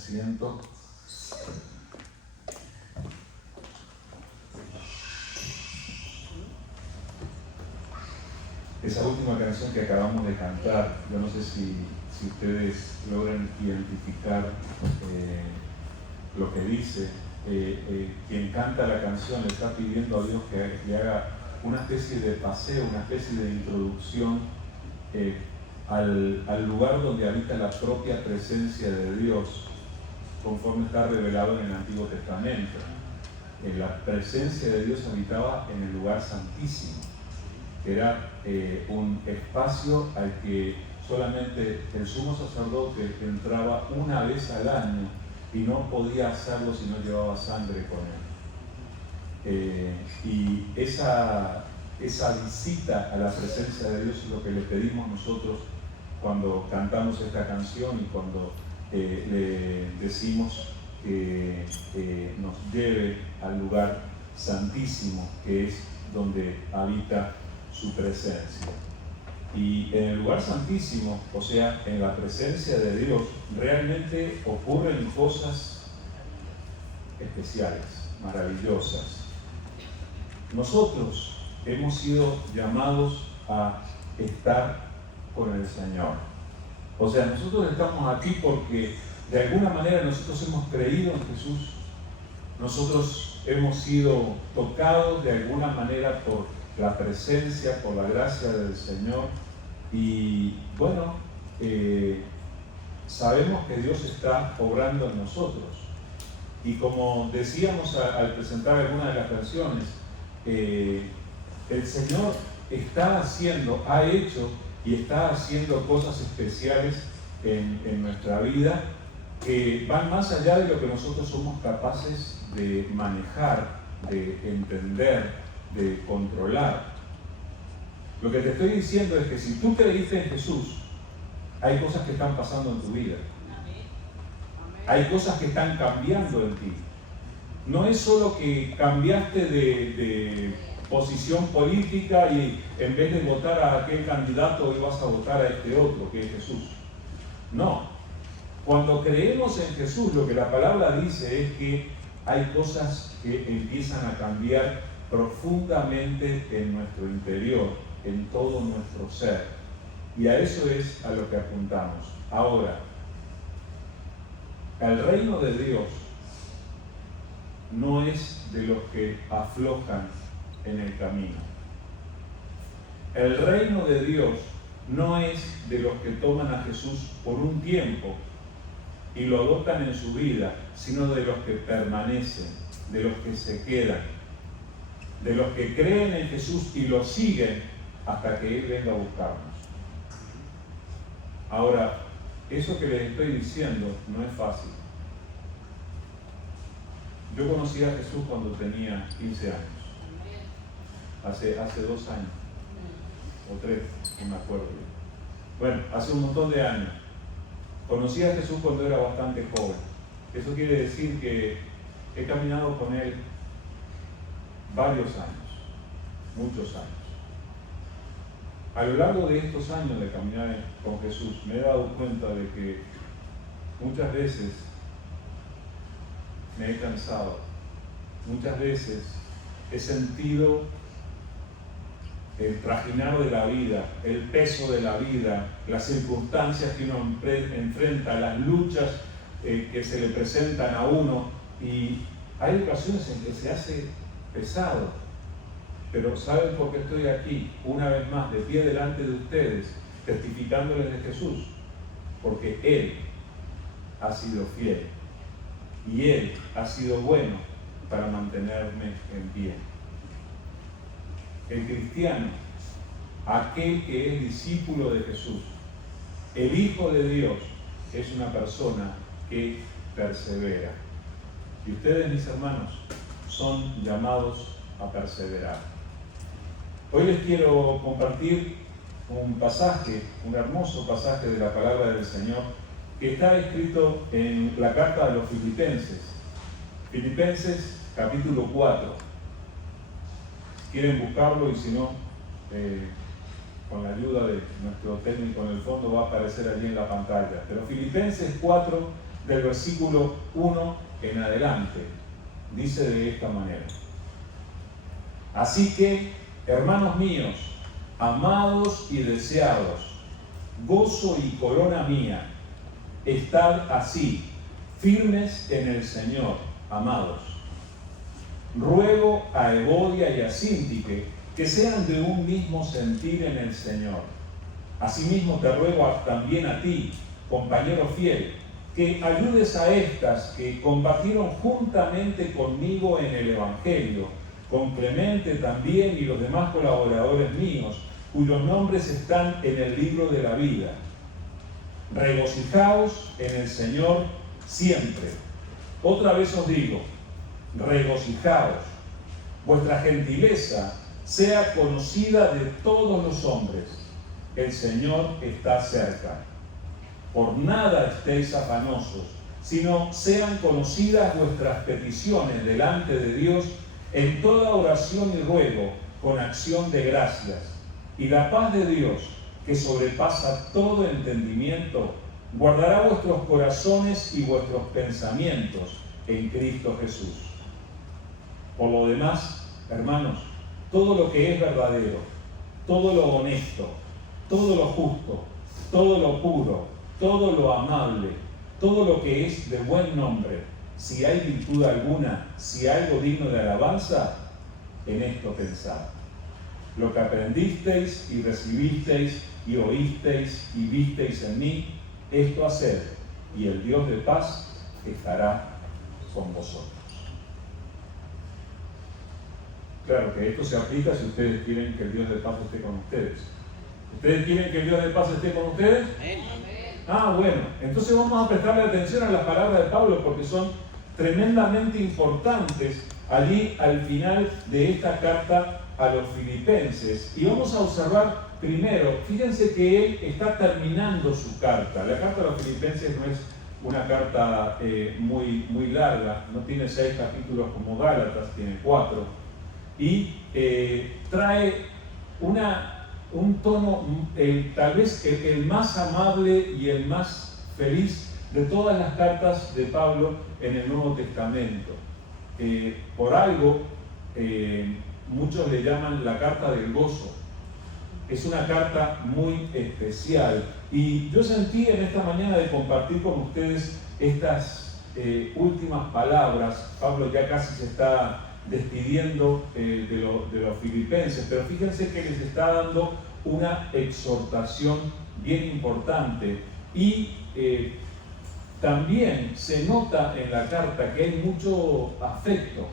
asiento. Esa última canción que acabamos de cantar, yo no sé si ustedes logran identificar lo que dice. Quien canta la canción le está pidiendo a Dios que haga una especie de paseo, una especie de introducción al lugar donde habita la propia presencia de Dios, conforme está revelado en el Antiguo Testamento. La presencia de Dios habitaba en el lugar santísimo, que era un espacio al que solamente el sumo sacerdote entraba una vez al año y no podía hacerlo si no llevaba sangre con él. Y esa visita a la presencia de Dios es lo que le pedimos nosotros cuando cantamos esta canción y cuando le decimos que nos lleve al lugar santísimo, que es donde habita su presencia. Y en el lugar santísimo, o sea, en la presencia de Dios, realmente ocurren cosas especiales, maravillosas. Nosotros hemos sido llamados a estar con el Señor. O sea, nosotros estamos aquí porque de alguna manera nosotros hemos creído en Jesús. Nosotros hemos sido tocados de alguna manera por la presencia, por la gracia del Señor. Y bueno, sabemos que Dios está obrando en nosotros. Y como decíamos al presentar algunas de las canciones, el Señor ha hecho y está haciendo cosas especiales en nuestra vida que van más allá de lo que nosotros somos capaces de manejar, de entender, de controlar. Lo que te estoy diciendo es que si tú creíste en Jesús, hay cosas que están pasando en tu vida. Hay cosas que están cambiando en ti. No es solo que cambiaste de posición política y en vez de votar a aquel candidato ibas a votar a este otro, que es Jesús. No. Cuando creemos en Jesús, lo que la palabra dice es que hay cosas que empiezan a cambiar profundamente en nuestro interior, en todo nuestro ser. Y a eso es a lo que apuntamos. Ahora, el reino de Dios no es de los que aflojan en el camino. El reino de Dios no es de los que toman a Jesús por un tiempo y lo adoptan en su vida, sino de los que permanecen, de los que se quedan, de los que creen en Jesús y lo siguen hasta que Él venga a buscarnos. Ahora, eso que les estoy diciendo no es fácil. Yo conocí a Jesús cuando tenía 15 años. Hace 2 años. O 3, no me acuerdo bien. Bueno, hace un montón de años. Conocí a Jesús cuando era bastante joven. Eso quiere decir que he caminado con Él varios años, muchos años. A lo largo de estos años de caminar con Jesús, me he dado cuenta de que muchas veces me he cansado, muchas veces he sentido el trajinar de la vida, el peso de la vida, las circunstancias que uno enfrenta, las luchas que se le presentan a uno, y hay ocasiones en que se hace pesado. Pero ¿saben por qué estoy aquí, una vez más, de pie delante de ustedes, testificándoles de Jesús? Porque Él ha sido fiel y Él ha sido bueno para mantenerme en pie. El cristiano, aquel que es discípulo de Jesús, el Hijo de Dios, es una persona que persevera. Y ustedes, mis hermanos, son llamados a perseverar. Hoy les quiero compartir un pasaje, un hermoso pasaje de la palabra del Señor, que está escrito en la carta de los Filipenses. Filipenses capítulo 4. Quieren buscarlo y si no, con la ayuda de nuestro técnico en el fondo va a aparecer allí en la pantalla. Pero Filipenses 4, del versículo 1 en adelante. Dice de esta manera: así que, hermanos míos, amados y deseados, gozo y corona mía, estad así, firmes en el Señor, amados. Ruego a Evodia y a Síntique que sean de un mismo sentir en el Señor. Asimismo te ruego también a ti, compañero fiel, que ayudes a estas que combatieron juntamente conmigo en el Evangelio, con Clemente también y los demás colaboradores míos, cuyos nombres están en el libro de la vida. Regocijaos en el Señor siempre. Otra vez os digo, regocijaos. Vuestra gentileza sea conocida de todos los hombres. El Señor está cerca. Por nada estéis afanosos, sino sean conocidas vuestras peticiones delante de Dios en toda oración y ruego, con acción de gracias. Y la paz de Dios, que sobrepasa todo entendimiento, guardará vuestros corazones y vuestros pensamientos en Cristo Jesús. Por lo demás, hermanos, todo lo que es verdadero, todo lo honesto, todo lo justo, todo lo puro, todo lo amable, todo lo que es de buen nombre, si hay virtud alguna, si hay algo digno de alabanza, en esto pensad. Lo que aprendisteis y recibisteis y oísteis y visteis en mí, esto haced, y el Dios de paz estará con vosotros. Claro que esto se aplica si ustedes quieren que el Dios de paz esté con ustedes. ¿Ustedes quieren que el Dios de paz esté con ustedes? Ah, bueno, entonces vamos a prestarle atención a las palabras de Pablo porque son tremendamente importantes allí al final de esta carta a los filipenses. Y vamos a observar primero, fíjense que él está terminando su carta. La carta a los filipenses no es una carta muy larga, no tiene 6 capítulos como Gálatas, tiene 4. Y trae un tono, tal vez el más amable y el más feliz de todas las cartas de Pablo en el Nuevo Testamento. Por algo, muchos le llaman la carta del gozo. Es una carta muy especial. Y yo sentí en esta mañana de compartir con ustedes estas últimas palabras. Pablo ya casi se está despidiendo de los filipenses, pero fíjense que les está dando una exhortación bien importante y también se nota en la carta que hay mucho afecto.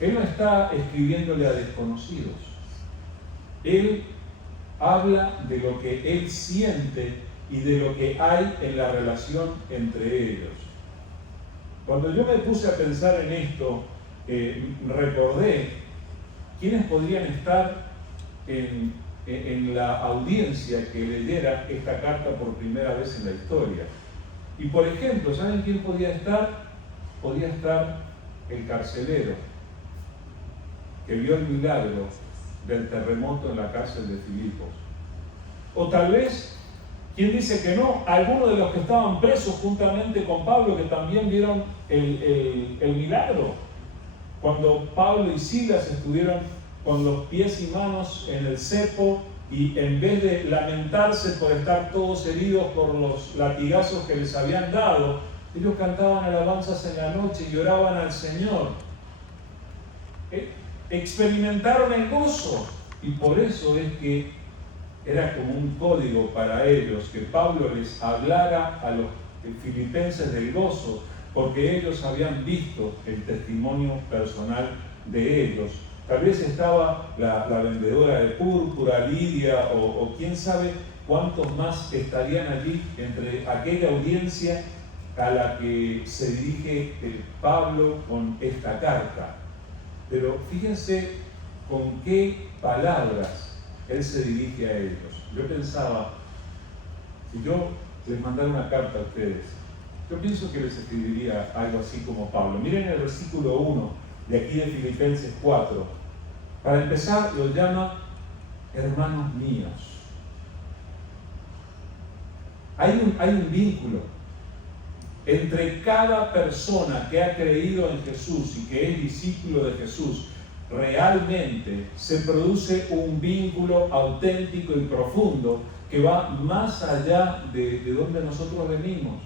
Él no está escribiéndole a desconocidos, él habla de lo que él siente y de lo que hay en la relación entre ellos. Cuando yo me puse a pensar en esto, recordé quiénes podrían estar en la audiencia que leyera esta carta por primera vez en la historia. Y por ejemplo, ¿saben quién podía estar? Podía estar el carcelero que vio el milagro del terremoto en la cárcel de Filipos. O tal vez, ¿quién dice que no? Algunos de los que estaban presos juntamente con Pablo, que también vieron el milagro. Cuando Pablo y Silas estuvieron con los pies y manos en el cepo y en vez de lamentarse por estar todos heridos por los latigazos que les habían dado, ellos cantaban alabanzas en la noche y oraban al Señor. Experimentaron el gozo y por eso es que era como un código para ellos que Pablo les hablara a los filipenses del gozo, porque ellos habían visto el testimonio personal de ellos. Tal vez estaba la vendedora de púrpura, Lidia, o quién sabe cuántos más estarían allí entre aquella audiencia a la que se dirige Pablo con esta carta. Pero fíjense con qué palabras él se dirige a ellos. Yo pensaba, si yo les mandara una carta a ustedes, yo pienso que les escribiría algo así como Pablo. Miren el versículo 1 de aquí de Filipenses 4. Para empezar, lo llama hermanos míos. Hay un vínculo entre cada persona que ha creído en Jesús y que es discípulo de Jesús, realmente se produce un vínculo auténtico y profundo que va más allá de donde nosotros venimos.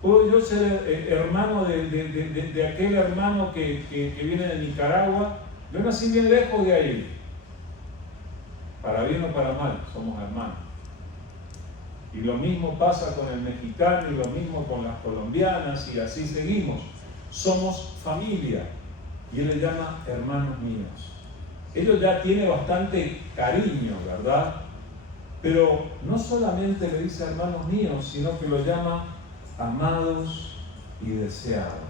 ¿Puedo yo ser hermano de aquel hermano que viene de Nicaragua? Yo nací bien lejos de ahí. Para bien o para mal, somos hermanos. Y lo mismo pasa con el mexicano y lo mismo con las colombianas y así seguimos. Somos familia. Y él le llama hermanos míos. Ellos ya tienen bastante cariño, ¿verdad? Pero no solamente le dice hermanos míos, sino que lo llama amados y deseados.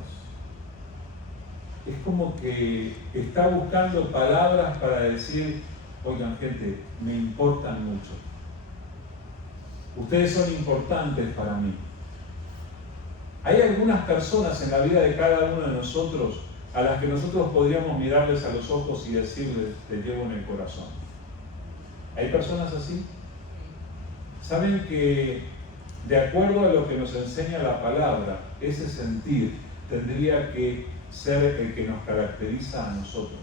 Es como que está buscando palabras para decir, oigan gente, me importan mucho. Ustedes son importantes para mí. Hay algunas personas en la vida de cada uno de nosotros a las que nosotros podríamos mirarles a los ojos y decirles, te llevo en el corazón. ¿Hay personas así? Saben que, de acuerdo a lo que nos enseña la palabra, ese sentir tendría que ser el que nos caracteriza a nosotros.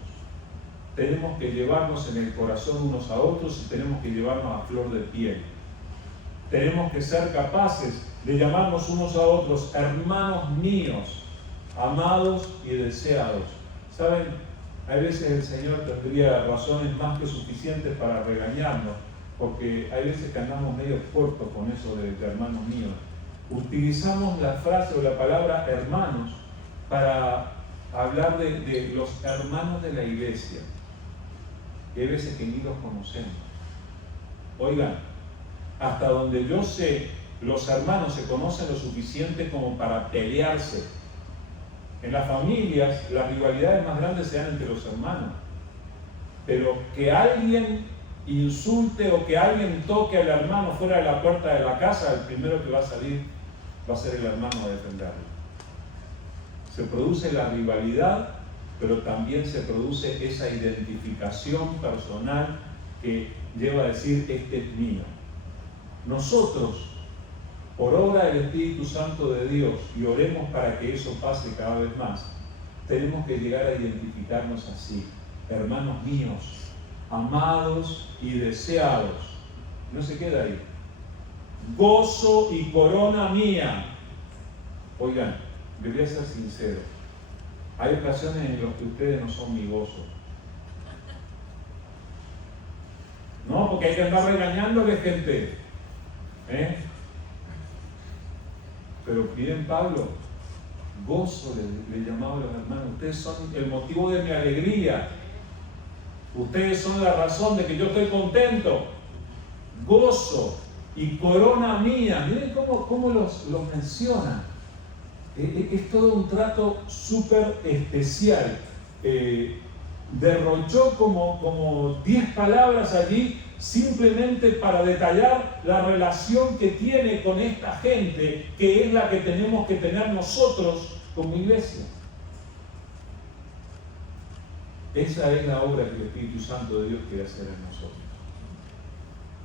Tenemos que llevarnos en el corazón unos a otros y tenemos que llevarnos a flor de piel. Tenemos que ser capaces de llamarnos unos a otros hermanos míos, amados y deseados. ¿Saben? A veces el Señor tendría razones más que suficientes para regañarnos, porque hay veces que andamos medio cortos con eso de hermanos míos. Utilizamos la frase o la palabra hermanos para hablar de los hermanos de la iglesia. Y hay veces que ni los conocemos. Oigan, hasta donde yo sé, los hermanos se conocen lo suficiente como para pelearse. En las familias, las rivalidades más grandes se dan entre los hermanos. Pero que alguien insulte o que alguien toque al hermano fuera de la puerta de la casa, el primero que va a salir va a ser el hermano a defenderlo. Se produce la rivalidad, pero también se produce esa identificación personal que lleva a decir, este es mío. Nosotros, por obra del Espíritu Santo de Dios, y oremos para que eso pase cada vez más, tenemos que llegar a identificarnos así, hermanos míos, amados y deseados. No se queda ahí. Gozo y corona mía. Oigan, debería ser sincero. Hay ocasiones en las que ustedes no son mi gozo. No, porque hay que andar regañándole gente. Pero miren Pablo, gozo le llamaba a los hermanos. Ustedes son el motivo de mi alegría. Ustedes son la razón de que yo estoy contento. Gozo y corona mía. Miren cómo los menciona. Es todo un trato súper especial. Derrochó como 10 palabras allí simplemente para detallar la relación que tiene con esta gente, que es la que tenemos que tener nosotros como iglesia. Esa es la obra que el Espíritu Santo de Dios quiere hacer en nosotros.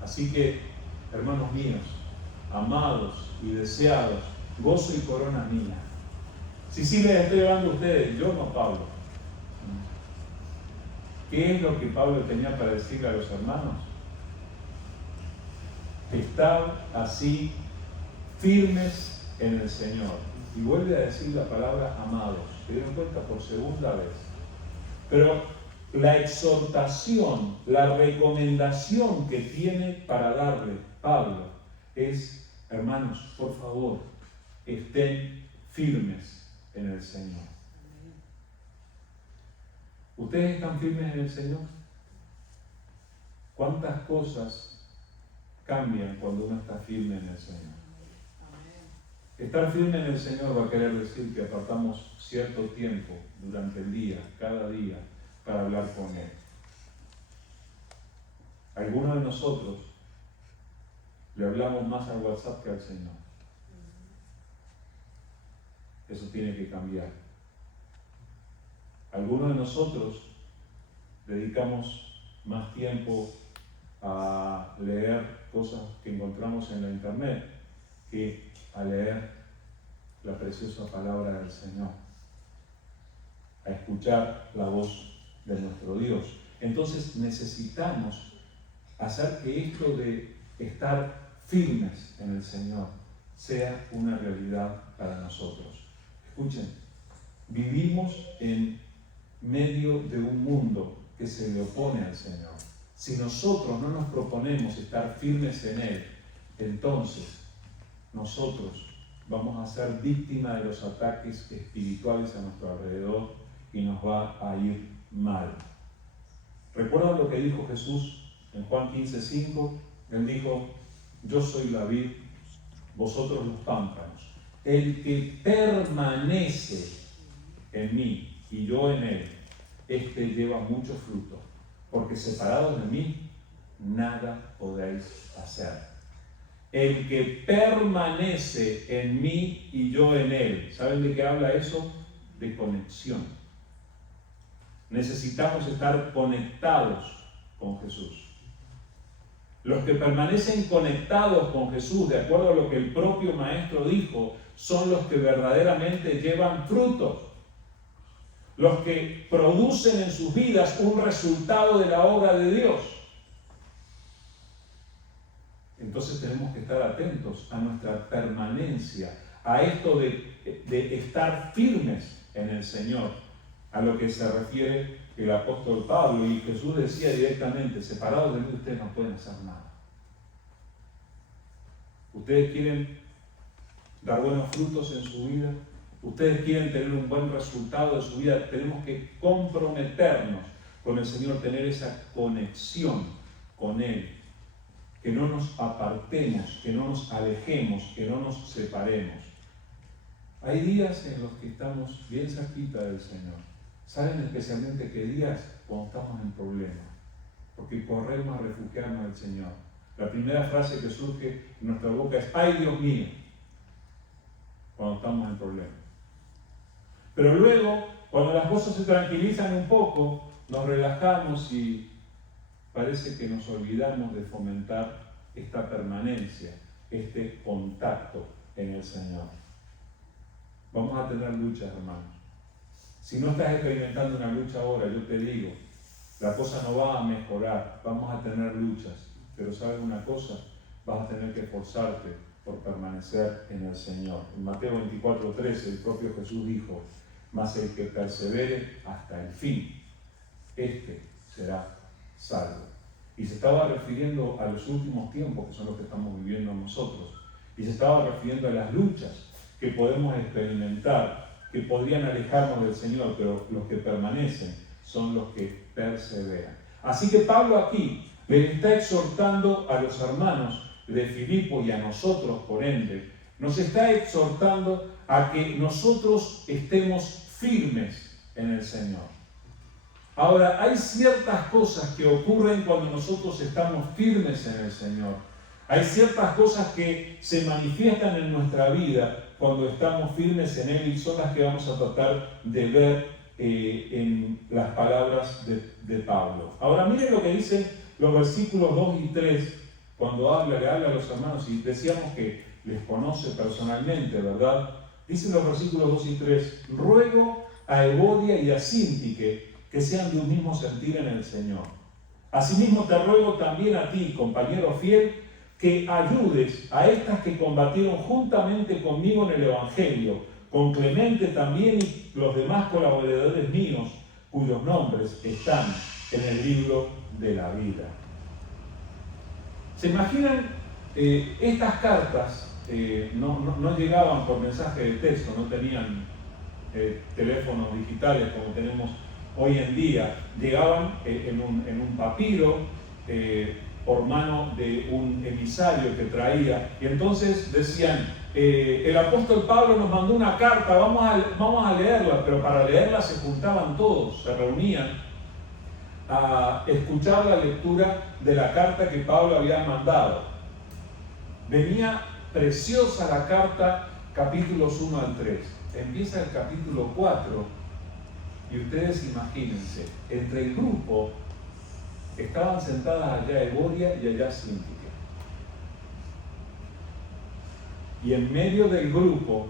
Así que, hermanos míos, amados y deseados, gozo y corona mía. Si les estoy hablando a ustedes, yo no Pablo. ¿Qué es lo que Pablo tenía para decirle a los hermanos? Estar así firmes en el Señor. Y vuelve a decir la palabra amados. Se dieron cuenta por segunda vez. Pero la exhortación, la recomendación que tiene para darle Pablo es, hermanos, por favor, estén firmes en el Señor. ¿Ustedes están firmes en el Señor? ¿Cuántas cosas cambian cuando uno está firme en el Señor? Estar firme en el Señor va a querer decir que apartamos cierto tiempo durante el día, cada día, para hablar con Él. Algunos de nosotros le hablamos más al WhatsApp que al Señor. Eso tiene que cambiar. Algunos de nosotros dedicamos más tiempo a leer cosas que encontramos en la internet que a leer la preciosa palabra del Señor, a escuchar la voz de nuestro Dios. Entonces necesitamos hacer que esto de estar firmes en el Señor sea una realidad para nosotros. Escuchen, vivimos en medio de un mundo que se le opone al Señor. Si nosotros no nos proponemos estar firmes en Él, entonces nosotros vamos a ser víctimas de los ataques espirituales a nuestro alrededor y nos va a ir mal. ¿Recuerdan lo que dijo Jesús en Juan 15:5? Él dijo: yo soy la vid, vosotros los pámpanos. El que permanece en mí y yo en él, este lleva mucho fruto, porque separados de mí, nada podéis hacer. El que permanece en mí y yo en él. ¿Saben de qué habla eso? De conexión. Necesitamos estar conectados con Jesús. Los que permanecen conectados con Jesús, de acuerdo a lo que el propio Maestro dijo, son los que verdaderamente llevan frutos. Los que producen en sus vidas un resultado de la obra de Dios. Entonces tenemos que estar atentos a nuestra permanencia, a esto de estar firmes en el Señor, a lo que se refiere el apóstol Pablo. Y Jesús decía directamente: separados de mí ustedes no pueden hacer nada. Ustedes quieren dar buenos frutos en su vida, ustedes quieren tener un buen resultado de su vida, tenemos que comprometernos con el Señor, tener esa conexión con Él, que no nos apartemos, que no nos alejemos, que no nos separemos. Hay días en los que estamos bien cerquita del Señor. ¿Saben especialmente qué días? Cuando estamos en problemas, porque corremos a refugiarnos del Señor. La primera frase que surge en nuestra boca es: ¡ay, Dios mío!, cuando estamos en problemas. Pero luego, cuando las cosas se tranquilizan un poco, nos relajamos y parece que nos olvidamos de fomentar esta permanencia, este contacto en el Señor. Vamos a tener luchas, hermanos. Si no estás experimentando una lucha ahora, yo te digo, la cosa no va a mejorar, vamos a tener luchas. Pero ¿sabes una cosa? Vas a tener que esforzarte por permanecer en el Señor. En Mateo 24:13 el propio Jesús dijo: mas el que persevere hasta el fin, este será salvo. Y se estaba refiriendo a los últimos tiempos, que son los que estamos viviendo nosotros. Y se estaba refiriendo a las luchas que podemos experimentar, que podrían alejarnos del Señor, pero los que permanecen son los que perseveran. Así que Pablo aquí le está exhortando a los hermanos de Filipo y a nosotros, por ende, nos está exhortando a que nosotros estemos firmes en el Señor. Ahora, hay ciertas cosas que ocurren cuando nosotros estamos firmes en el Señor. Hay ciertas cosas que se manifiestan en nuestra vida cuando estamos firmes en Él, y son las que vamos a tratar de ver en las palabras de Pablo. Ahora, miren lo que dicen los versículos 2 y 3, cuando le habla a los hermanos, y decíamos que les conoce personalmente, ¿verdad? Dicen los versículos 2 y 3: ruego a Evodia y a Síntique que sean de un mismo sentir en el Señor. Asimismo te ruego también a ti, compañero fiel, que ayudes a estas que combatieron juntamente conmigo en el Evangelio, con Clemente también y los demás colaboradores míos, cuyos nombres están en el libro de la vida. ¿Se imaginan? Estas cartas no llegaban por mensaje de texto, no tenían teléfonos digitales como tenemos hoy en día. Llegaban en un papiro por mano de un emisario que traía, y entonces decían: el apóstol Pablo nos mandó una carta, vamos a leerla. Pero para leerla se juntaban todos, se reunían a escuchar la lectura de la carta que Pablo había mandado. Venía preciosa la carta, capítulos 1 al 3. Empieza el capítulo 4 y ustedes imagínense, entre el grupo estaban sentadas allá Evodia y allá Síntique. Y en medio del grupo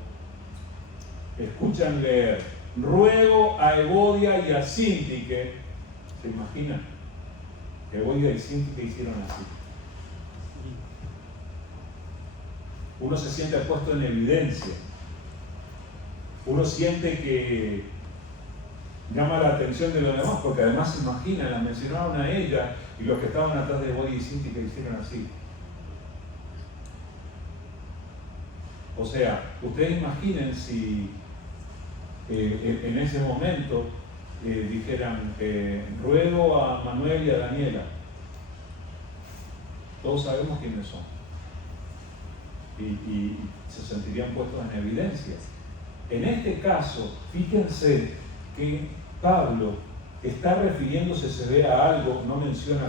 escuchan leer, ruego a Evodia y a Síntique. ¿Se imaginan? Evodia y Síntique hicieron así. Uno se siente puesto en evidencia. Uno siente que llama la atención de los demás, porque además se imaginan, la mencionaron a ella y los que estaban atrás de Evodia y Síntique hicieron así. O sea, ustedes imaginen si en ese momento dijeran, ruego a Manuel y a Daniela. Todos sabemos quiénes son. Y se sentirían puestos en evidencia. En este caso, fíjense que Pablo está refiriéndose, se ve a algo, no menciona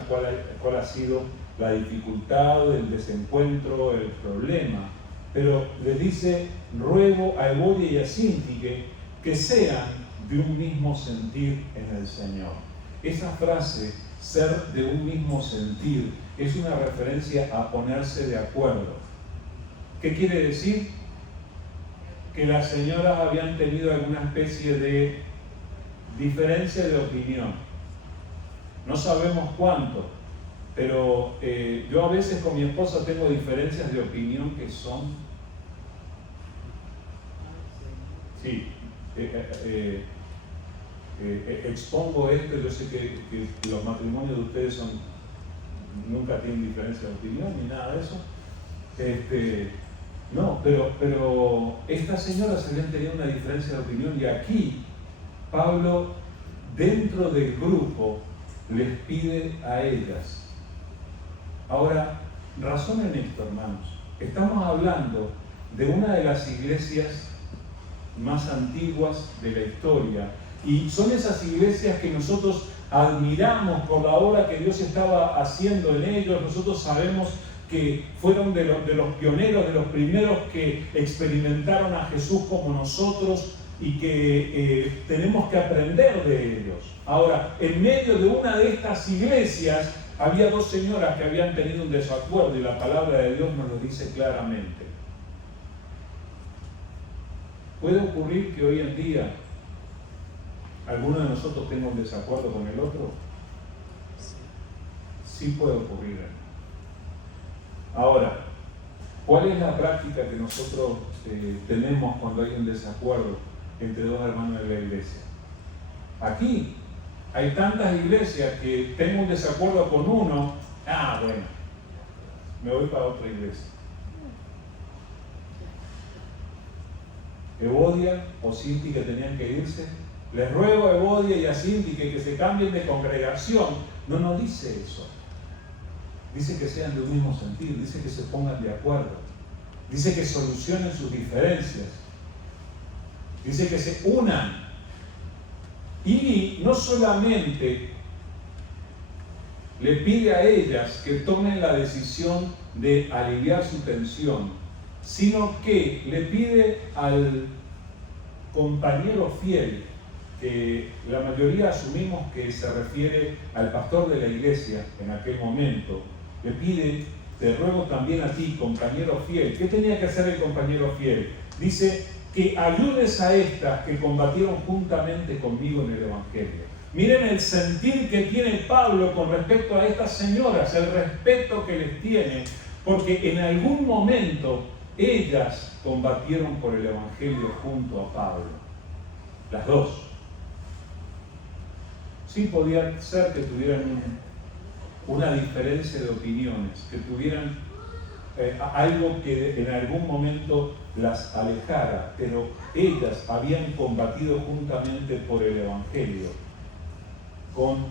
cuál ha sido la dificultad, el desencuentro, el problema, pero le dice, ruego a Evodia y a Síntique que sean de un mismo sentir en el Señor. Esa frase, ser de un mismo sentir, es una referencia a ponerse de acuerdo. ¿Qué quiere decir? Que las señoras habían tenido alguna especie de diferencia de opinión. No sabemos cuánto, pero yo a veces con mi esposa tengo diferencias de opinión que son... Sí, expongo esto, yo sé que los matrimonios de ustedes nunca tienen diferencia de opinión ni nada de eso. No, pero estas señoras habían tenido una diferencia de opinión y aquí Pablo, dentro del grupo, les pide a ellas. Ahora, razonen esto, hermanos. Estamos hablando de una de las iglesias más antiguas de la historia y son esas iglesias que nosotros admiramos por la obra que Dios estaba haciendo en ellos. Nosotros sabemos que fueron de los pioneros, de los primeros que experimentaron a Jesús como nosotros y que tenemos que aprender de ellos. Ahora, en medio de una de estas iglesias había dos señoras que habían tenido un desacuerdo y la palabra de Dios nos lo dice claramente. ¿Puede ocurrir que hoy en día alguno de nosotros tenga un desacuerdo con el otro? Sí puede ocurrir. Ahora, ¿cuál es la práctica que nosotros tenemos cuando hay un desacuerdo entre dos hermanos de la iglesia? Aquí hay tantas iglesias que tengo un desacuerdo con uno, bueno, me voy para otra iglesia. Evodia o Síntique tenían que irse. Les ruego a Evodia y a Síntique que se cambien de congregación. No dice eso. Dice que sean de un mismo sentir, dice que se pongan de acuerdo, dice que solucionen sus diferencias, dice que se unan. Y no solamente le pide a ellas que tomen la decisión de aliviar su tensión, sino que le pide al compañero fiel, que la mayoría asumimos que se refiere al pastor de la iglesia en aquel momento, le pide, te ruego también a ti, compañero fiel. ¿Qué tenía que hacer el compañero fiel? Dice, que ayudes a estas que combatieron juntamente conmigo en el Evangelio. Miren el sentir que tiene Pablo con respecto a estas señoras, el respeto que les tiene, porque en algún momento ellas combatieron por el Evangelio junto a Pablo. Las dos. Sí podía ser que tuvieran una diferencia de opiniones, que tuvieran algo que en algún momento las alejara, pero ellas habían combatido juntamente por el Evangelio, con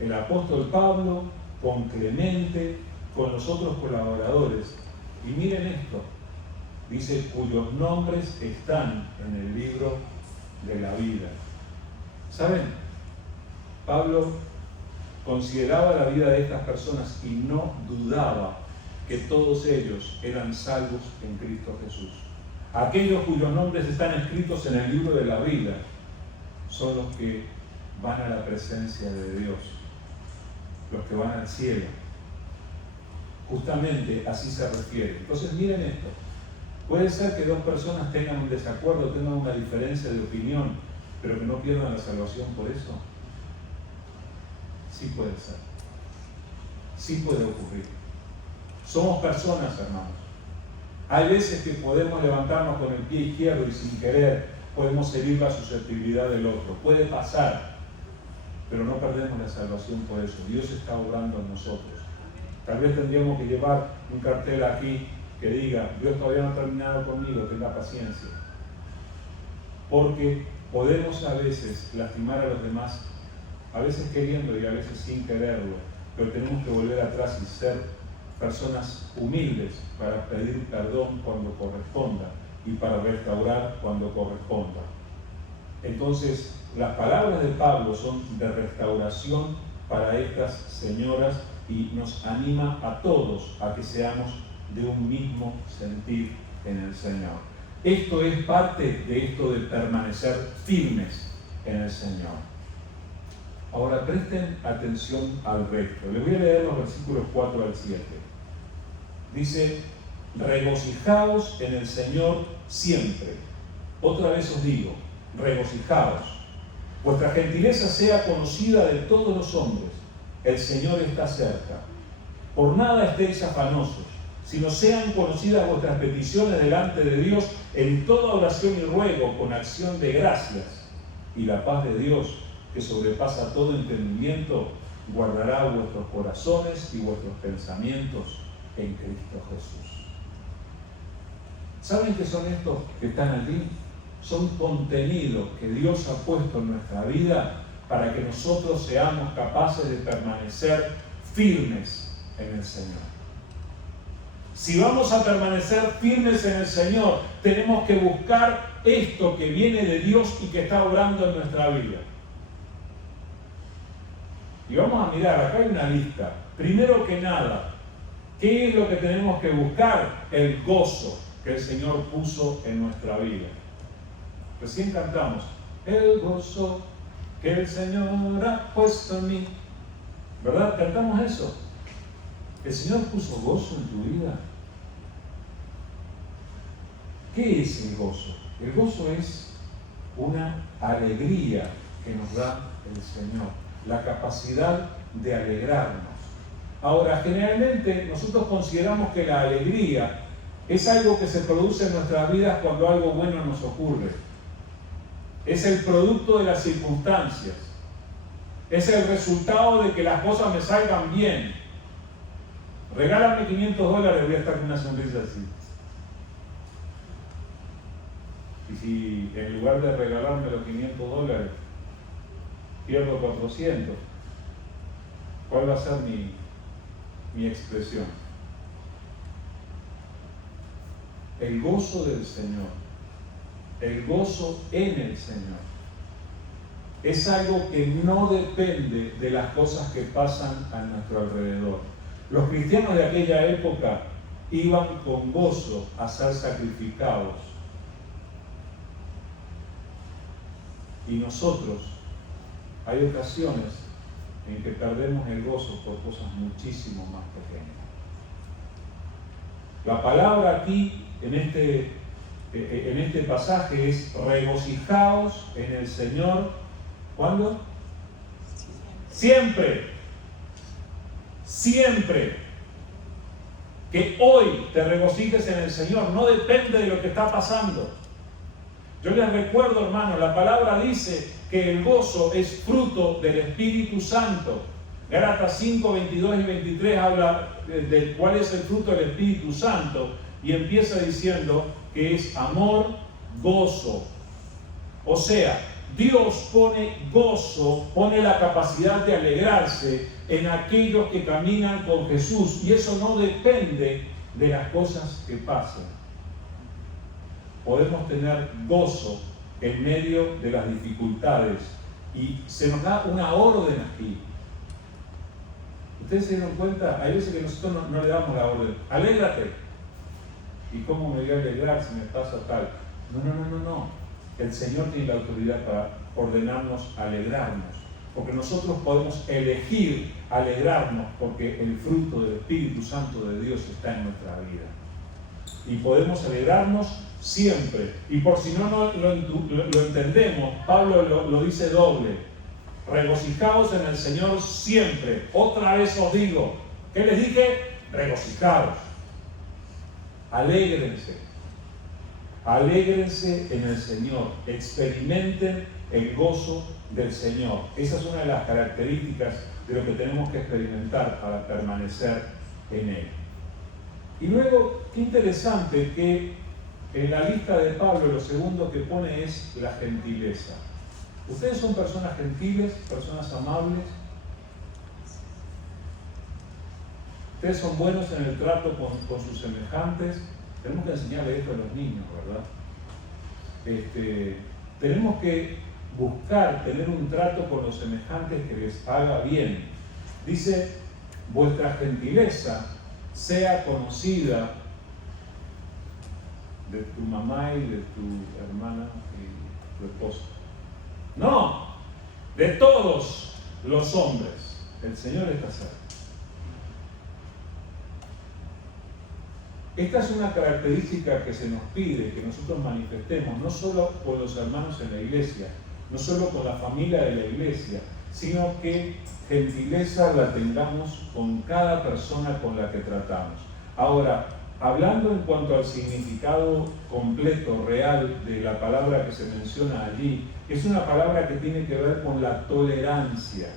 el apóstol Pablo, con Clemente, con los otros colaboradores. Y miren esto, dice, cuyos nombres están en el libro de la vida. ¿Saben? Pablo consideraba la vida de estas personas y no dudaba que todos ellos eran salvos en Cristo Jesús. Aquellos cuyos nombres están escritos en el libro de la vida son los que van a la presencia de Dios, los que van al cielo. Justamente así se refiere. Entonces miren esto, Puede ser que dos personas tengan un desacuerdo, tengan una diferencia de opinión, pero que no pierdan la salvación por eso. Sí puede ser. Sí puede ocurrir. Somos personas, hermanos. Hay veces que podemos levantarnos con el pie izquierdo y sin querer podemos herir la susceptibilidad del otro. Puede pasar, pero no perdemos la salvación por eso. Dios está obrando en nosotros. Tal vez tendríamos que llevar un cartel aquí que diga: Dios todavía no ha terminado conmigo, tenga paciencia. Porque podemos a veces lastimar a los demás, a veces queriendo y a veces sin quererlo, pero tenemos que volver atrás y ser personas humildes para pedir perdón cuando corresponda y para restaurar cuando corresponda. Entonces, las palabras de Pablo son de restauración para estas señoras y nos anima a todos a que seamos de un mismo sentir en el Señor. Esto es parte de esto de permanecer firmes en el Señor. Ahora presten atención al resto. Les voy a leer los versículos 4 al 7. Dice: regocijaos en el Señor siempre. Otra vez os digo, regocijaos. Vuestra gentileza sea conocida de todos los hombres. El Señor está cerca. Por nada estéis afanosos, sino sean conocidas vuestras peticiones delante de Dios en toda oración y ruego con acción de gracias. Y la paz de Dios, que sobrepasa todo entendimiento, guardará vuestros corazones y vuestros pensamientos en Cristo Jesús. ¿Saben qué son estos que están allí? Son contenidos que Dios ha puesto en nuestra vida para que nosotros seamos capaces de permanecer firmes en el Señor. Si vamos a permanecer firmes en el Señor, tenemos que buscar esto que viene de Dios y que está obrando en nuestra vida. Y vamos a mirar, acá hay una lista. Primero que nada, ¿qué es lo que tenemos que buscar? El gozo que el Señor puso en nuestra vida. Recién cantamos: el gozo que el Señor ha puesto en mí. ¿Verdad? Cantamos eso. ¿El Señor puso gozo en tu vida? ¿Qué es el gozo? El gozo es una alegría que nos da el Señor, la capacidad de alegrarnos. Ahora, generalmente nosotros consideramos que la alegría es algo que se produce en nuestras vidas cuando algo bueno nos ocurre. Es el producto de las circunstancias. Es el resultado de que las cosas me salgan bien. Regálame $500, voy a estar con una sonrisa así. Y si en lugar de regalarme los $500 pierdo 400, ¿cuál va a ser mi expresión? El gozo del Señor, el gozo en el Señor, es algo que no depende de las cosas que pasan a nuestro alrededor. Los cristianos de aquella época iban con gozo a ser sacrificados. Y nosotros, hay ocasiones en que perdemos el gozo por cosas muchísimo más pequeñas. La palabra aquí, en este pasaje, es regocijaos en el Señor. ¿Cuándo? Siempre. Siempre. Que hoy te regocijes en el Señor. No depende de lo que está pasando. Yo les recuerdo, hermano, la palabra dice que el gozo es fruto del Espíritu Santo. Gálatas 5, 22 y 23 habla de cuál es el fruto del Espíritu Santo y empieza diciendo que es amor, gozo. O sea, Dios pone gozo, pone la capacidad de alegrarse en aquellos que caminan con Jesús, y eso no depende de las cosas que pasen. Podemos tener gozo en medio de las dificultades y se nos da una orden aquí. ¿Ustedes se dieron cuenta? Hay veces que nosotros no le damos la orden. Alégrate. ¿Y cómo me voy a alegrar si me pasa tal? No. El Señor tiene la autoridad para ordenarnos alegrarnos. Porque nosotros podemos elegir alegrarnos porque el fruto del Espíritu Santo de Dios está en nuestra vida. y podemos alegrarnos siempre. Y por si no lo entendemos, Pablo lo dice doble: regocijaos en el Señor siempre. Otra vez os digo, ¿qué les dije? Regocijaos, alégrense, alégrense en el Señor, experimenten el gozo del Señor. Esa es una de las características de lo que tenemos que experimentar para permanecer en Él. Y luego, qué interesante que en la lista de Pablo lo segundo que pone es la gentileza. ¿Ustedes son personas gentiles, personas amables? ¿Ustedes son buenos en el trato con sus semejantes? Tenemos que enseñarle esto a los niños, ¿verdad? Tenemos que buscar tener un trato con los semejantes que les haga bien. Dice, vuestra gentileza sea conocida de tu mamá y de tu hermana y tu esposa. No, de todos los hombres. El Señor está cerca. Esta es una característica que se nos pide que nosotros manifestemos, no solo con los hermanos en la iglesia, no solo con la familia de la iglesia, sino que gentileza la tengamos con cada persona con la que tratamos. Ahora, hablando en cuanto al significado completo, real de la palabra que se menciona allí, es una palabra que tiene que ver con la tolerancia,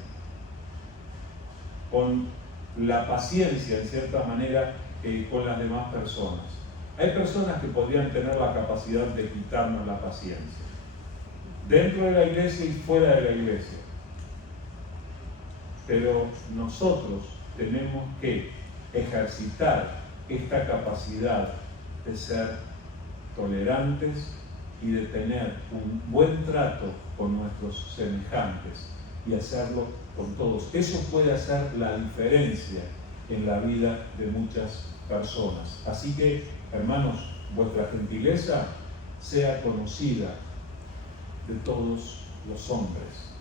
con la paciencia, en cierta manera, con las demás personas. Hay personas que podrían tener la capacidad de quitarnos la paciencia, dentro de la iglesia y fuera de la iglesia. Pero nosotros tenemos que ejercitar esta capacidad de ser tolerantes y de tener un buen trato con nuestros semejantes y hacerlo con todos. Eso puede hacer la diferencia en la vida de muchas personas. Así que, hermanos, vuestra gentileza sea conocida de todos los hombres.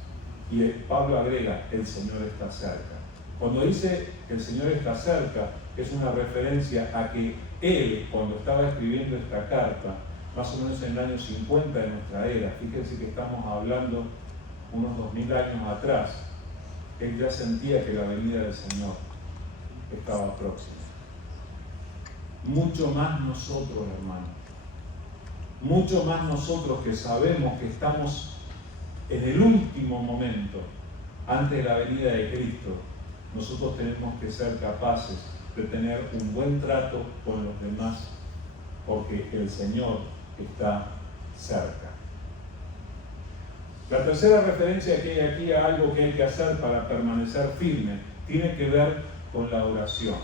Y Pablo agrega, el Señor está cerca. Cuando dice el Señor está cerca, es una referencia a que él, cuando estaba escribiendo esta carta, más o menos en el año 50 de nuestra era, fíjense que estamos hablando unos 2000 años atrás, él ya sentía que la venida del Señor estaba próxima. Mucho más nosotros, hermanos, mucho más nosotros que sabemos que estamos en el último momento antes de la venida de Cristo, nosotros tenemos que ser capaces de tener un buen trato con los demás, porque el Señor está cerca. La tercera referencia que hay aquí a algo que hay que hacer para permanecer firme tiene que ver con la oración.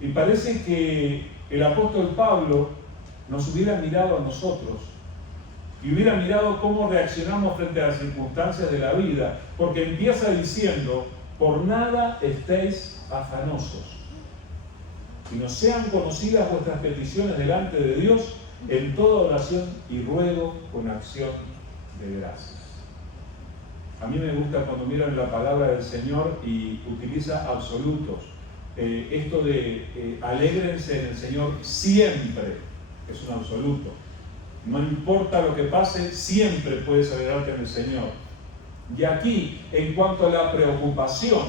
Y parece que el apóstol Pablo nos hubiera mirado a nosotros y hubiera mirado cómo reaccionamos frente a las circunstancias de la vida, porque empieza diciendo, por nada estéis afanosos, sino sean conocidas vuestras peticiones delante de Dios en toda oración y ruego con acción de gracias. A mí me gusta cuando miran la palabra del Señor y utiliza absolutos. Esto de alégrense en el Señor siempre es un absoluto. No importa lo que pase, siempre puedes alegrarte en el Señor. Y aquí, en cuanto a la preocupación,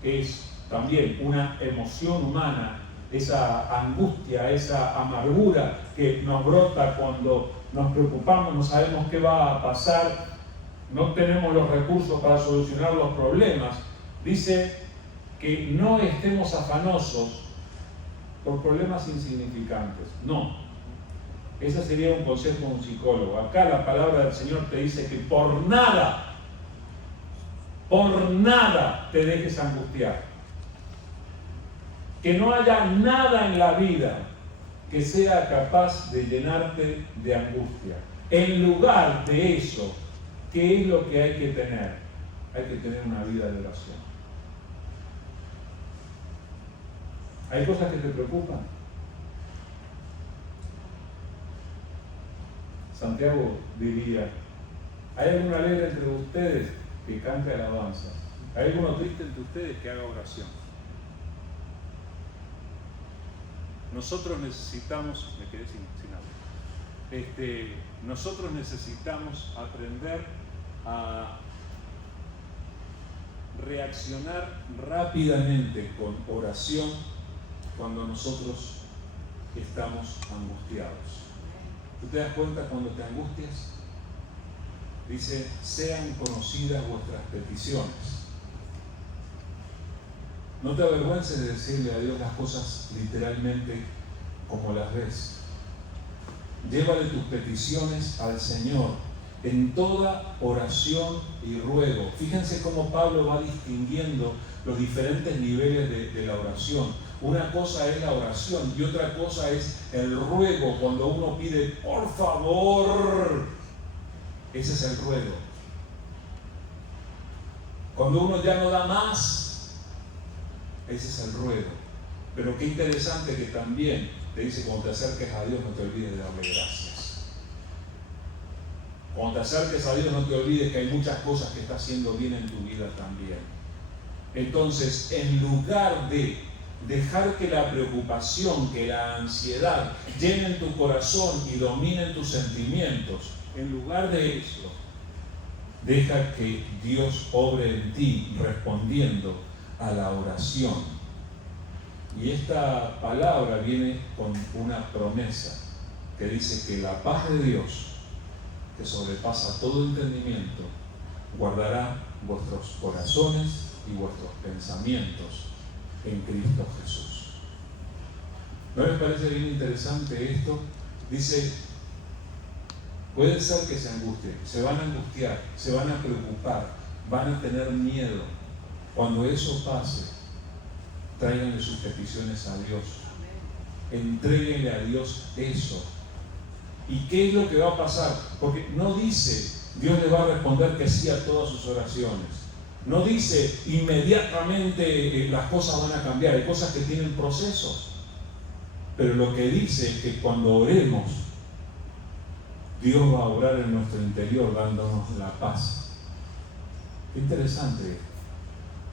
que es también una emoción humana, esa angustia, esa amargura que nos brota cuando nos preocupamos, no sabemos qué va a pasar, no tenemos los recursos para solucionar los problemas, dice que no estemos afanosos por problemas insignificantes. No, ese sería un consejo de un psicólogo. Acá la palabra del Señor te dice que por nada te dejes angustiar. Que no haya nada en la vida que sea capaz de llenarte de angustia. En lugar de eso, ¿qué es lo que hay que tener? Hay que tener una vida de oración. ¿Hay cosas que te preocupan? Santiago diría, ¿hay alguno alegre entre ustedes que cante alabanza? ¿Hay alguno triste entre ustedes que haga oración? nosotros necesitamos, me quedé sin hablar. Nosotros necesitamos aprender a reaccionar rápidamente con oración cuando nosotros estamos angustiados. ¿Tú te das cuenta cuando te angustias? Dice, sean conocidas vuestras peticiones. No te avergüences de decirle a Dios las cosas literalmente como las ves. Llévale tus peticiones al Señor en toda oración y ruego. Fíjense cómo Pablo va distinguiendo los diferentes niveles de la oración. Una cosa es la oración y otra cosa es el ruego, cuando uno pide, por favor. Ese es el ruego. Cuando uno ya no da más, ese es el ruego. Pero qué interesante que también te dice, cuando te acerques a Dios no te olvides de darle gracias. Cuando te acerques a Dios no te olvides que hay muchas cosas que está haciendo bien en tu vida también. Entonces, en lugar de dejar que la preocupación, que la ansiedad llenen tu corazón y dominen tus sentimientos, en lugar de eso, deja que Dios obre en ti respondiendo a la oración. Y esta palabra viene con una promesa que dice que la paz de Dios, que sobrepasa todo entendimiento, guardará vuestros corazones y vuestros pensamientos en Cristo Jesús. ¿No les parece bien interesante esto? Dice, puede ser que se angustien, se van a angustiar, se van a preocupar, van a tener miedo. Cuando eso pase, tráiganle sus peticiones a Dios. Entréguenle a Dios eso. ¿Y qué es lo que va a pasar? Porque no dice, Dios le va a responder que sí a todas sus oraciones. No dice, inmediatamente las cosas van a cambiar. Hay cosas que tienen procesos. Pero lo que dice es que cuando oremos, Dios va a obrar en nuestro interior dándonos la paz. Qué interesante esto.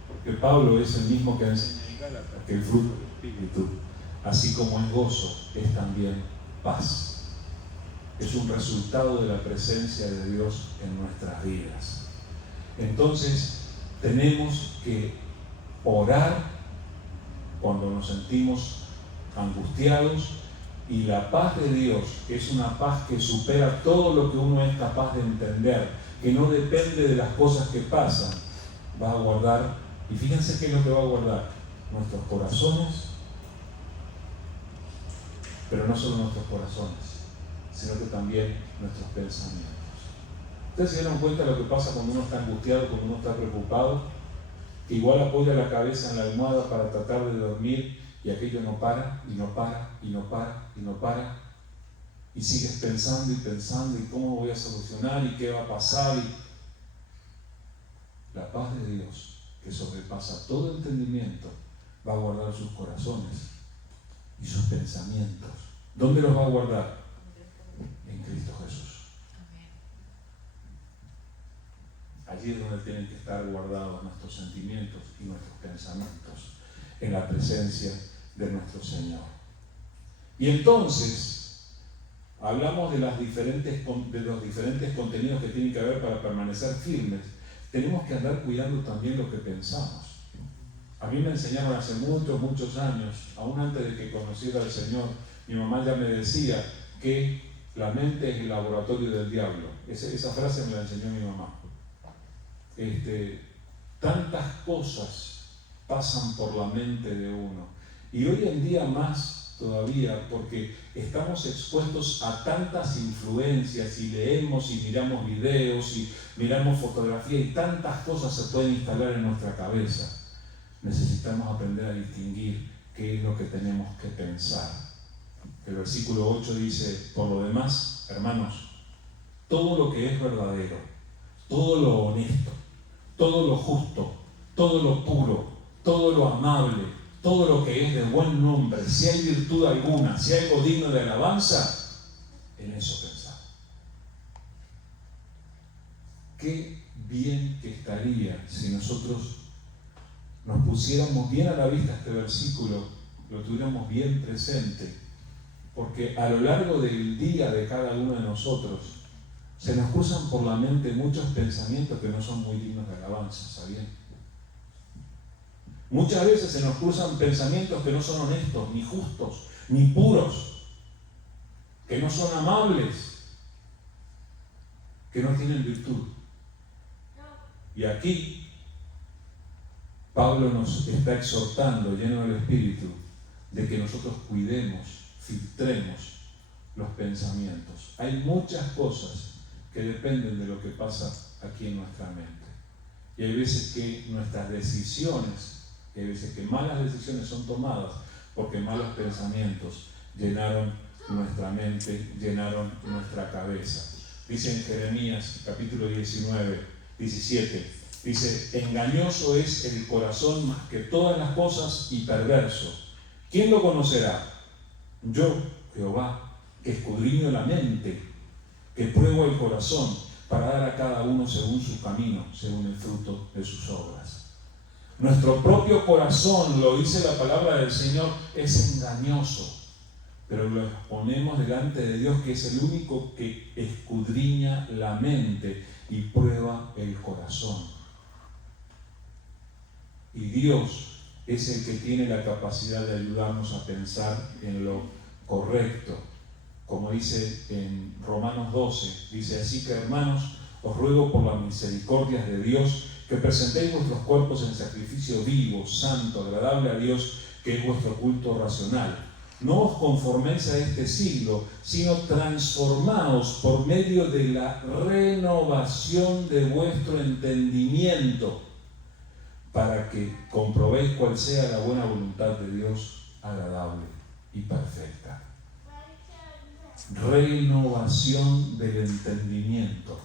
Porque Pablo es el mismo que enseña en Gálatas que el fruto del Espíritu, así como es gozo, es también paz. Es un resultado de la presencia de Dios en nuestras vidas. Entonces, tenemos que orar cuando nos sentimos angustiados, y la paz de Dios es una paz que supera todo lo que uno es capaz de entender, que no depende de las cosas que pasan. Va a guardar, y fíjense qué es lo que va a guardar: nuestros corazones, pero no solo nuestros corazones, sino que también nuestros pensamientos. ¿Ustedes se dieron cuenta de lo que pasa cuando uno está angustiado, cuando uno está preocupado? Que igual apoya la cabeza en la almohada para tratar de dormir y aquello no para, y no para, y no para, y no para. Y sigues pensando y pensando, y cómo voy a solucionar, y qué va a pasar. Y la paz de Dios, que sobrepasa todo entendimiento, va a guardar sus corazones y sus pensamientos. ¿Dónde los va a guardar? En Cristo Jesús. Allí es donde tienen que estar guardados nuestros sentimientos y nuestros pensamientos, en la presencia de nuestro Señor. Y entonces hablamos de los diferentes contenidos que tienen que haber para permanecer firmes. Tenemos que andar cuidando también lo que pensamos. A mí me enseñaron hace muchos años, aún antes de que conociera al Señor, mi mamá ya me decía que la mente es el laboratorio del diablo. Esa frase me la enseñó mi mamá. Tantas cosas pasan por la mente de uno, y hoy en día más todavía, porque estamos expuestos a tantas influencias, y leemos y miramos videos y miramos fotografías, y tantas cosas se pueden instalar en nuestra cabeza. Necesitamos aprender a distinguir qué es lo que tenemos que pensar. El versículo 8 dice: por lo demás, hermanos, todo lo que es verdadero, todo lo honesto, todo lo justo, todo lo puro, todo lo amable, todo lo que es de buen nombre, si hay virtud alguna, si hay algo digno de alabanza, en eso pensar. Qué bien que estaría si nosotros nos pusiéramos bien a la vista este versículo lo tuviéramos bien presente, porque a lo largo del día de cada uno de nosotros se nos cruzan por la mente muchos pensamientos que no son muy dignos de alabanza, ¿sabían? Muchas veces se nos cruzan pensamientos que no son honestos, ni justos, ni puros, que no son amables, que no tienen virtud. Y aquí Pablo nos está exhortando, lleno del Espíritu, de que nosotros cuidemos, filtremos los pensamientos. Hay muchas cosas que dependen de lo que pasa aquí en nuestra mente. Y hay veces que nuestras decisiones, y hay veces que malas decisiones son tomadas porque malos pensamientos llenaron nuestra mente, llenaron nuestra cabeza. Dice en Jeremías capítulo 19, 17, dice: engañoso es el corazón más que todas las cosas y perverso. ¿Quién lo conocerá? Yo, Jehová, que escudriño la mente, que pruebo el corazón, para dar a cada uno según su camino, según el fruto de sus obras. Nuestro propio corazón, lo dice la palabra del Señor, es engañoso, pero lo exponemos delante de Dios, que es el único que escudriña la mente y prueba el corazón. Y Dios es el que tiene la capacidad de ayudarnos a pensar en lo correcto. Como dice en Romanos 12, dice: así que, hermanos, os ruego por las misericordias de Dios que presentéis vuestros cuerpos en sacrificio vivo, santo, agradable a Dios, que es vuestro culto racional. No os conforméis a este siglo, sino transformaos por medio de la renovación de vuestro entendimiento, para que comprobéis cuál sea la buena voluntad de Dios, agradable y perfecta. Renovación del entendimiento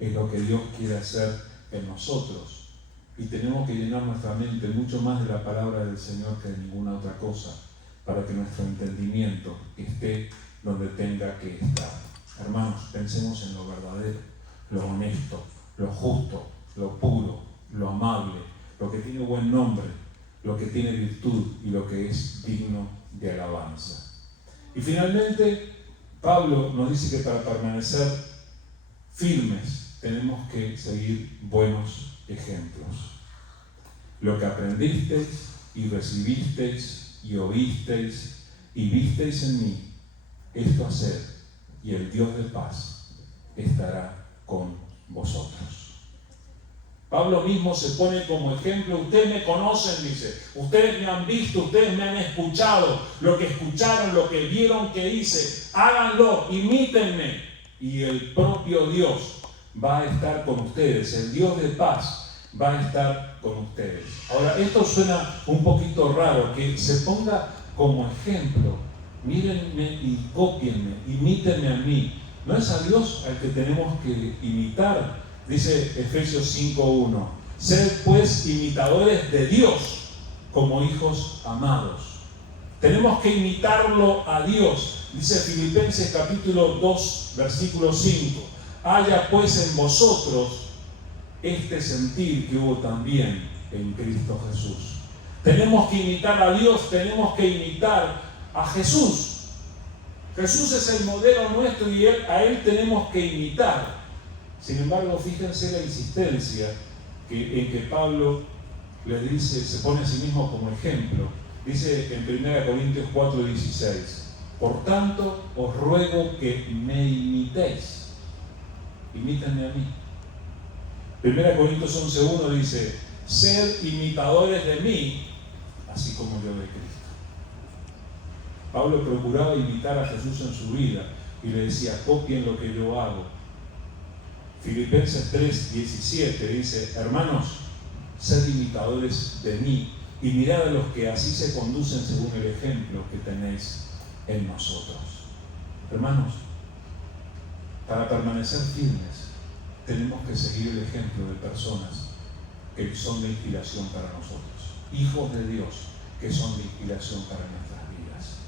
es lo que Dios quiere hacer en nosotros, y tenemos que llenar nuestra mente mucho más de la palabra del Señor que de ninguna otra cosa, para que nuestro entendimiento esté donde tenga que estar. Hermanos, pensemos en lo verdadero, lo honesto, lo justo, lo puro, lo amable, lo que tiene buen nombre, lo que tiene virtud y lo que es digno de alabanza. Y finalmente, Pablo nos dice que para permanecer firmes tenemos que seguir buenos ejemplos. Lo que aprendisteis y recibisteis y oísteis y visteis en mí, esto haced, y el Dios de paz estará con vosotros. Pablo mismo se pone como ejemplo. Ustedes me conocen, dice, ustedes me han visto, ustedes me han escuchado, lo que escucharon, lo que vieron que hice, háganlo, imítenme, y el propio Dios va a estar con ustedes, el Dios de paz va a estar con ustedes. Ahora, esto suena un poquito raro, que se ponga como ejemplo. Mírenme y cópienme, imítenme a mí. ¿No es a Dios al que tenemos que imitar? Dice Efesios 5:1: sed pues imitadores de Dios como hijos amados. Tenemos que imitarlo a Dios. Dice Filipenses capítulo 2, versículo 5: haya pues en vosotros este sentir que hubo también en Cristo Jesús. Tenemos que imitar a Dios, tenemos que imitar a Jesús. Jesús es el modelo nuestro y a Él tenemos que imitar. Sin embargo, fíjense la insistencia en que Pablo les dice, se pone a sí mismo como ejemplo. Dice en 1 Corintios 4:16: por tanto, os ruego que me imitéis. Imítenme a mí. 1 Corintios 11:1 dice: sed imitadores de mí, así como yo de Cristo. Pablo procuraba imitar a Jesús en su vida y le decía: copien lo que yo hago. Filipenses 3:17 dice: hermanos, sed imitadores de mí y mirad a los que así se conducen según el ejemplo que tenéis en nosotros. Hermanos, para permanecer firmes tenemos que seguir el ejemplo de personas que son de inspiración para nosotros, hijos de Dios que son de inspiración para nuestras vidas.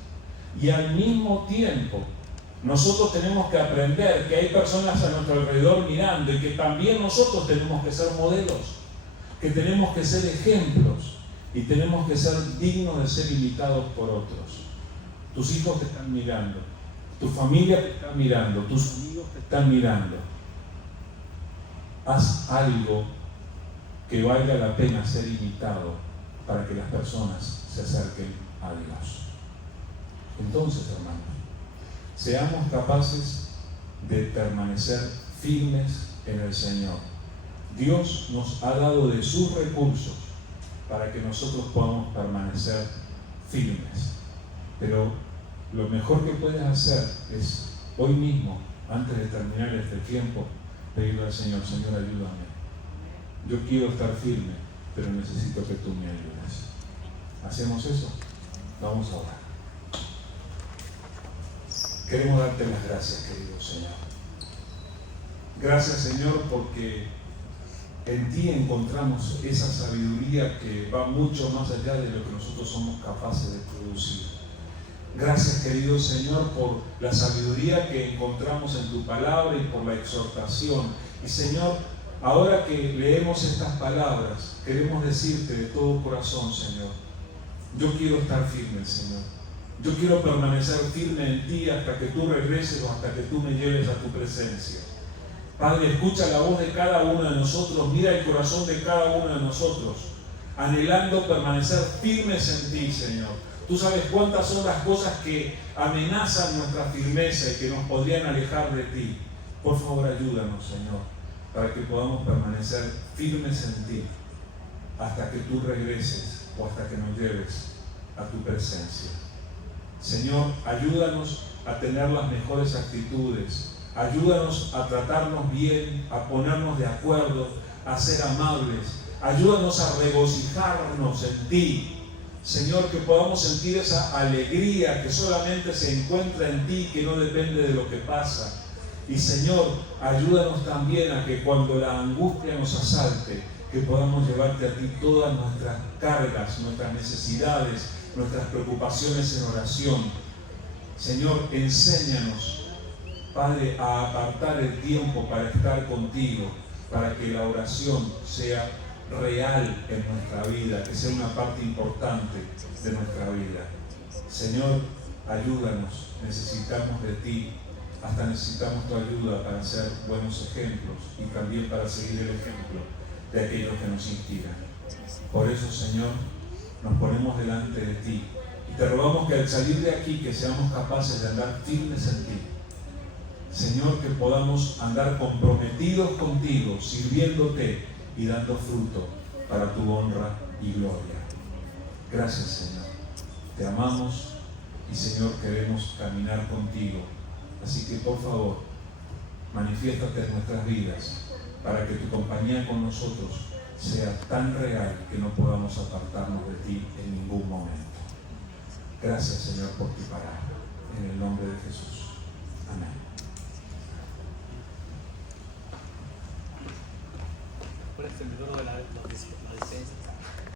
Y al mismo tiempo nosotros tenemos que aprender que hay personas a nuestro alrededor mirando y que también nosotros tenemos que ser modelos, que tenemos que ser ejemplos. y tenemos que ser dignos de ser imitados por otros. Tus hijos te están mirando, tu familia te está mirando, tus amigos te están mirando. Haz algo que valga la pena ser imitado para que las personas se acerquen a Dios. Entonces, hermanos, seamos capaces de permanecer firmes en el Señor. Dios nos ha dado de sus recursos para que nosotros podamos permanecer firmes. Pero lo mejor que puedes hacer es hoy mismo, antes de terminar este tiempo, pedirle al Señor: Señor, ayúdame. Yo quiero estar firme, pero necesito que tú me ayudes. ¿Hacemos eso? Vamos a orar. Queremos darte las gracias, querido Señor. Gracias, Señor, porque en ti encontramos esa sabiduría que va mucho más allá de lo que nosotros somos capaces de producir. Gracias, querido Señor, por la sabiduría que encontramos en tu palabra y por la exhortación. Y, Señor, ahora que leemos estas palabras, queremos decirte de todo corazón, Señor: yo quiero estar firme, Señor. Yo quiero permanecer firme en ti hasta que tú regreses o hasta que tú me lleves a tu presencia. Padre, escucha la voz de cada uno de nosotros, mira el corazón de cada uno de nosotros, anhelando permanecer firmes en ti, Señor. Tú sabes cuántas son las cosas que amenazan nuestra firmeza y que nos podrían alejar de ti. Por favor, ayúdanos, Señor, para que podamos permanecer firmes en ti hasta que tú regreses o hasta que nos lleves a tu presencia. Señor, ayúdanos a tener las mejores actitudes, ayúdanos a tratarnos bien, a ponernos de acuerdo, a ser amables, ayúdanos a regocijarnos en ti. Señor, que podamos sentir esa alegría que solamente se encuentra en ti, que no depende de lo que pasa. Y Señor, ayúdanos también a que cuando la angustia nos asalte, que podamos llevarte a ti todas nuestras cargas, nuestras necesidades, nuestras preocupaciones en oración. Señor, enséñanos, Padre, a apartar el tiempo para estar contigo, para que la oración sea real en nuestra vida, que sea una parte importante de nuestra vida. Señor, ayúdanos, necesitamos de ti, hasta necesitamos tu ayuda para ser buenos ejemplos y también para seguir el ejemplo de aquellos que nos inspiran. Por eso, Señor, nos ponemos delante de ti y te rogamos que al salir de aquí, que seamos capaces de andar firmes en ti. Señor, que podamos andar comprometidos contigo, sirviéndote y dando fruto para tu honra y gloria. Gracias, Señor. Te amamos y, Señor, queremos caminar contigo. Así que, por favor, manifiéstate en nuestras vidas para que tu compañía con nosotros sea tan real que no podamos apartarnos de ti en ningún momento. Gracias, Señor, por tu palabra. En el nombre de Jesús. Amén. ¿Cuál es el número de la dispensa?